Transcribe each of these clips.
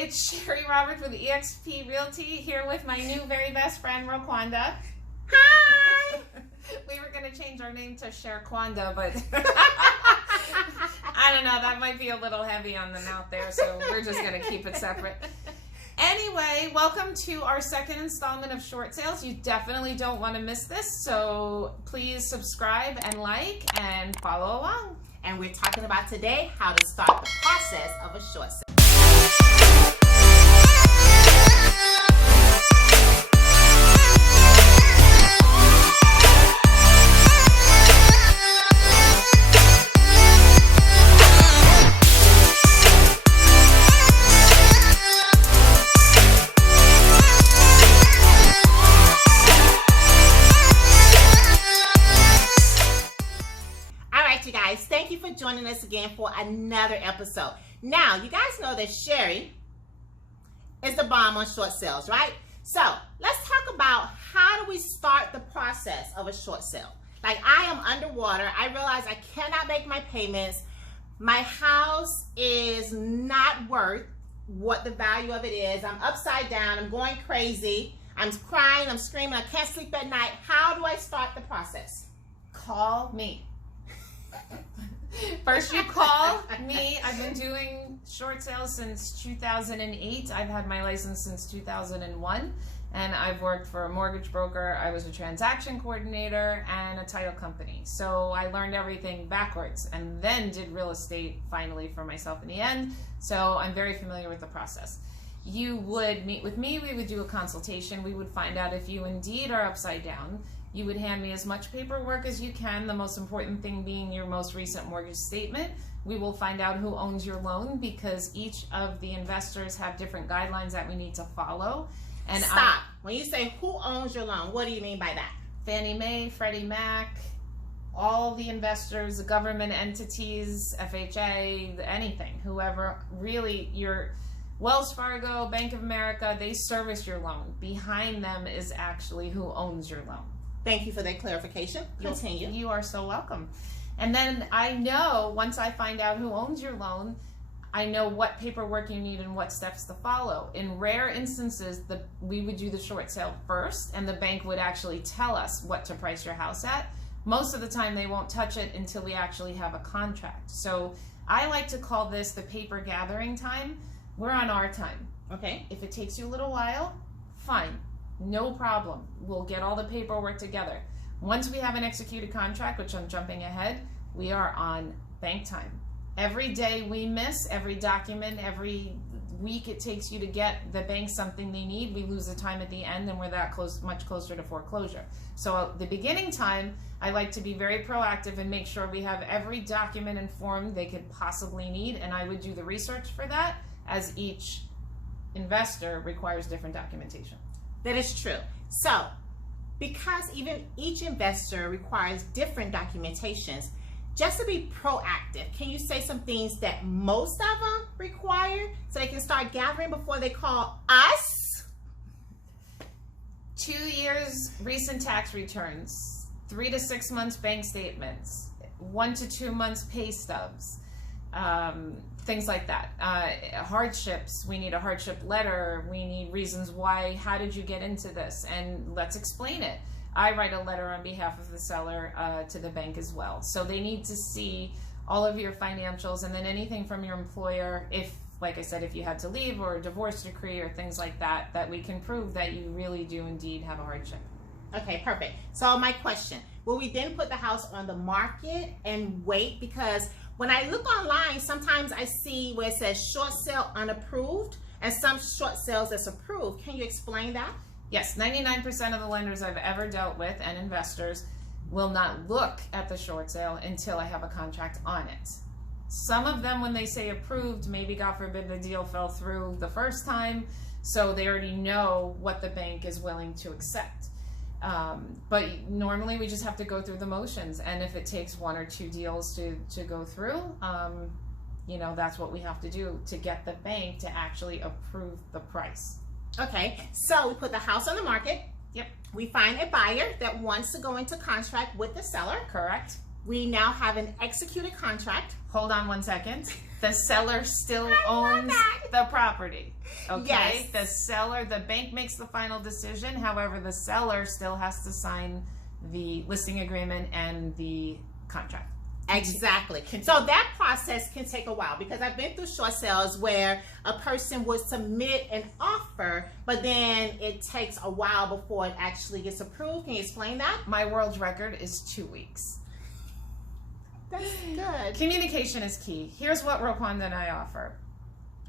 it's Sherry Roberts with eXp Realty here with my new very best friend, Roquanda. Hi! We were going to change our name to Sherquanda, but I don't know, that might be a little heavy on the mouth there, so we're just going to keep it separate. Anyway, welcome to our second installment of Short Sales. You definitely don't want to miss this, so please subscribe and like and follow along. And we're talking about today how to start the process of a short sale. Guys, thank you for joining us again for another episode. Now, you guys know that Sherry is the bomb on short sales, right? So let's talk about how do we start the process of a short sale. Like, I am underwater. I realize I cannot make my payments. My house is not worth what the value of it is. I'm upside down. I'm going crazy. I'm crying. I'm screaming. I can't sleep at night. How do I start the process? Call me. First you call me. I've been doing short sales since 2008. I've had my license since 2001, and I've worked for a mortgage broker. I was a transaction coordinator and a title company. So I learned everything backwards and then did real estate finally for myself in the end. So I'm very familiar with the process. You would meet with me. We would do a consultation. We would find out if you indeed are upside down. You would hand me as much paperwork as you can, the most important thing being your most recent mortgage statement. We will find out who owns your loan because each of the investors have different guidelines that we need to follow. And Stop. When you say who owns your loan, what do you mean by that? Fannie Mae, Freddie Mac, all the investors, the government entities, FHA, anything, whoever, really your Wells Fargo, Bank of America, they service your loan. Behind them is actually who owns your loan. Thank you for that clarification. Continue. You are so welcome. And then I know, once I find out who owns your loan, I know what paperwork you need and what steps to follow. In rare instances, we would do the short sale first, and the bank would actually tell us what to price your house at. Most of the time, they won't touch it until we actually have a contract. So I like to call this the paper gathering time. We're on our time. Okay. If it takes you a little while, fine. No problem. We'll get all the paperwork together. Once we have an executed contract, which I'm jumping ahead, we are on bank time. Every day we miss, every document, every week it takes you to get the bank something they need, we lose the time at the end, and we're that close, much closer to foreclosure. So the beginning time, I like to be very proactive and make sure we have every document and form they could possibly need, and I would do the research for that, as each investor requires different documentation. That is true. So, because even each investor requires different documentations, just to be proactive, can you say some things that most of them require so they can start gathering before they call us? 2 years recent tax returns, 3 to 6 months bank statements, 1 to 2 months pay stubs, things like that. Hardships, we need a hardship letter, we need reasons why, how did you get into this, and let's explain it. I write a letter on behalf of the seller to the bank as well. So they need to see all of your financials, and then anything from your employer, if, like I said, if you had to leave, or a divorce decree or things like that, that we can prove that you really do indeed have a hardship. Okay, perfect. So my question, will we then put the house on the market and wait? Because when I look online, sometimes I see where it says short sale unapproved and some short sales that's approved. Can you explain that? Yes, 99% of the lenders I've ever dealt with and investors will not look at the short sale until I have a contract on it. Some of them, when they say approved, maybe God forbid the deal fell through the first time, so they already know what the bank is willing to accept. But normally we just have to go through the motions, and if it takes 1 or 2 deals to go through, you know, that's what we have to do to get the bank to actually approve the price. Okay, so we put the house on the market. Yep. We find a buyer that wants to go into contract with the seller. Correct. We now have an executed contract. Hold on 1 second. The seller still owns the property. Okay? Yes. The bank makes the final decision. However, the seller still has to sign the listing agreement and the contract. Exactly. So that process can take a while, because I've been through short sales where a person would submit an offer, but then it takes a while before it actually gets approved. Can you explain that? My world record is 2 weeks. That's good. Communication is key. Here's what Roquanda and I offer.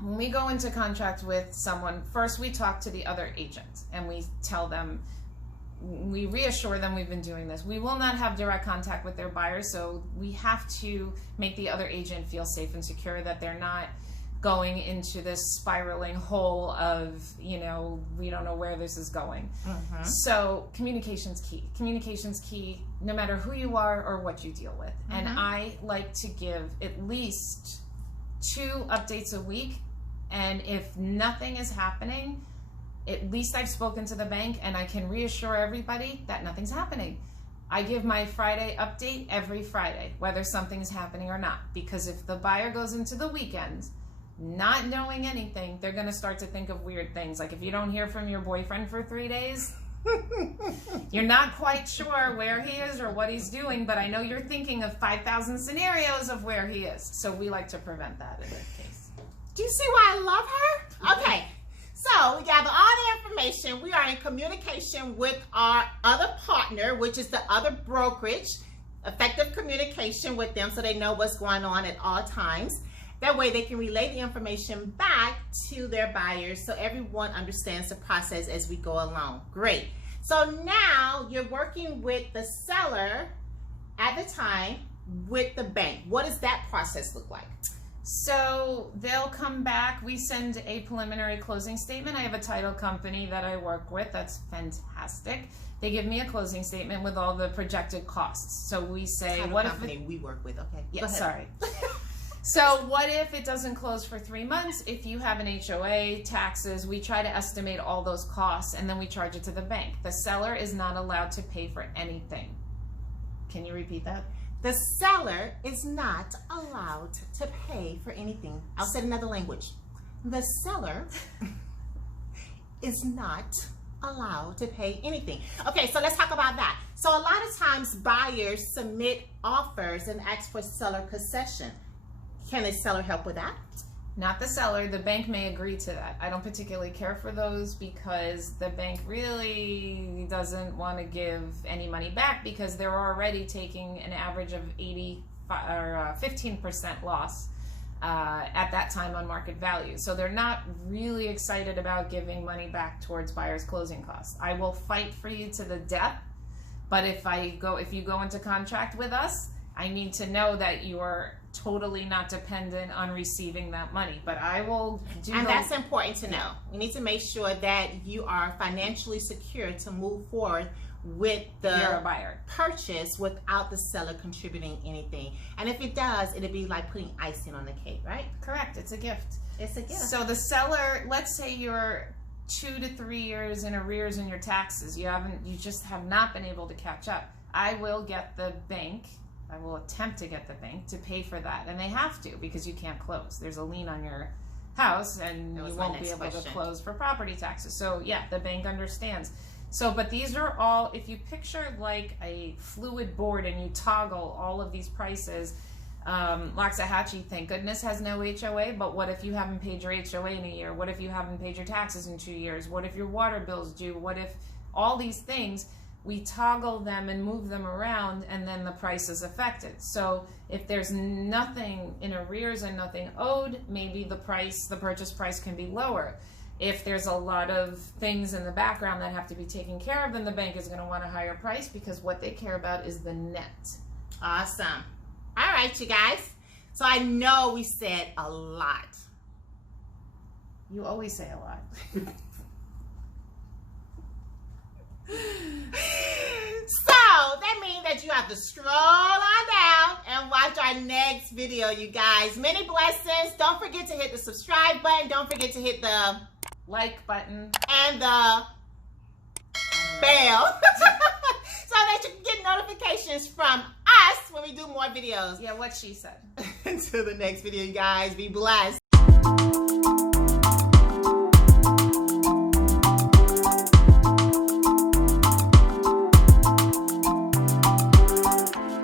When we go into contract with someone, first we talk to the other agent and we tell them, we reassure them we've been doing this. We will not have direct contact with their buyers, so we have to make the other agent feel safe and secure that they're not going into this spiraling hole of, we don't know where this is going. Mm-hmm. So communication's key. Communication's key no matter who you are or what you deal with. Mm-hmm. And I like to give at least 2 updates a week, and if nothing is happening, at least I've spoken to the bank and I can reassure everybody that nothing's happening. I give my Friday update every Friday, whether something's happening or not. Because if the buyer goes into the weekend not knowing anything, they're going to start to think of weird things. Like if you don't hear from your boyfriend for 3 days, you're not quite sure where he is or what he's doing, but I know you're thinking of 5,000 scenarios of where he is. So we like to prevent that in this case. Do you see why I love her? Okay. So we gather all the information. We are in communication with our other partner, which is the other brokerage. Effective communication with them so they know what's going on at all times. That way they can relay the information back to their buyers so everyone understands the process as we go along. Great. So now you're working with the seller at the time with the bank. What does that process look like? So they'll come back. We send a preliminary closing statement. I have a title company that I work with. That's fantastic. They give me a closing statement with all the projected costs. So we say, title what company if we work with? Okay. Yeah, sorry. So what if it doesn't close for 3 months? If you have an HOA, taxes, we try to estimate all those costs and then we charge it to the bank. The seller is not allowed to pay for anything. Can you repeat that? The seller is not allowed to pay for anything. I'll say it in another language. The seller is not allowed to pay anything. Okay, so let's talk about that. So a lot of times buyers submit offers and ask for seller concession. Can the seller help with that? Not the seller. The bank may agree to that. I don't particularly care for those because the bank really doesn't want to give any money back because they're already taking an average of 15% loss at that time on market value. So they're not really excited about giving money back towards buyers' closing costs. I will fight for you to the death, but if you go into contract with us, I need to know that you are totally not dependent on receiving that money. But I will do And that's important to know. We need to make sure that you are financially secure to move forward with the purchase without the seller contributing anything. And if it does, it'll be like putting icing on the cake, right? Correct. It's a gift. It's a gift. So the seller, let's say you're 2 to 3 years in arrears in your taxes. You just have not been able to catch up. I will attempt to get the bank to pay for that. And they have to because you can't close. There's a lien on your house and you won't be able to close for property taxes. So yeah, the bank understands. So, but these are all, if you picture like a fluid board and you toggle all of these prices, Loxahatchee, thank goodness, has no HOA, but what if you haven't paid your HOA in a year? What if you haven't paid your taxes in 2 years? What if your water bill's due? What if all these things, we toggle them and move them around and then the price is affected. So if there's nothing in arrears and nothing owed, maybe the purchase price can be lower. If there's a lot of things in the background that have to be taken care of, then the bank is going to want a higher price because what they care about is the net. Awesome. All right, you guys. So I know we said a lot. You always say a lot. So that means that you have to scroll on down and watch our next video, you guys. Many blessings. Don't forget to hit the subscribe button. Don't forget to hit the like button and the bell so that you can get notifications from us us when we do more videos. Yeah, what she said. Until the next video, you guys, be blessed.